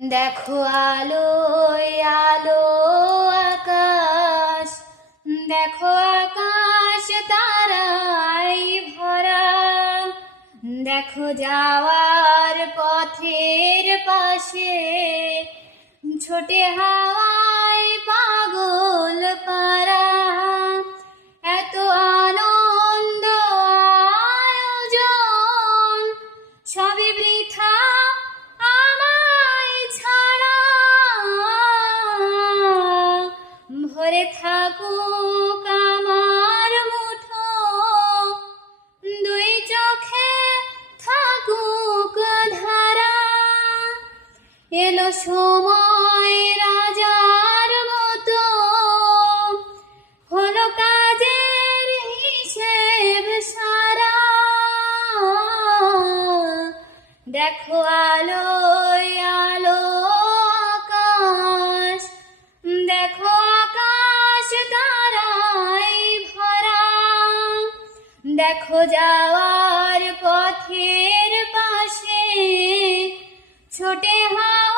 দেখো আলোয় আলো আকাশ, দেখো আকাশ তারায় ভরা। দেখো যাওয়ার পথের পাশে ছোটে হাওয়ায় পাগল পারা। এত আনন্দ আয়োজন সবই বৃথা আমায় ছাড়া। ভরে থাকুক আমার মুঠো, দুই চোখে থাকুক ধারা। এলো সময় রাজার মতো, হলো কাজের হিসেব সারা। দেখো আলোয় আলো আকাশ, দেখো আকাশ তারায় ভরা। দেখো যাওয়ার পথের পাশে ছোটে হাওয়া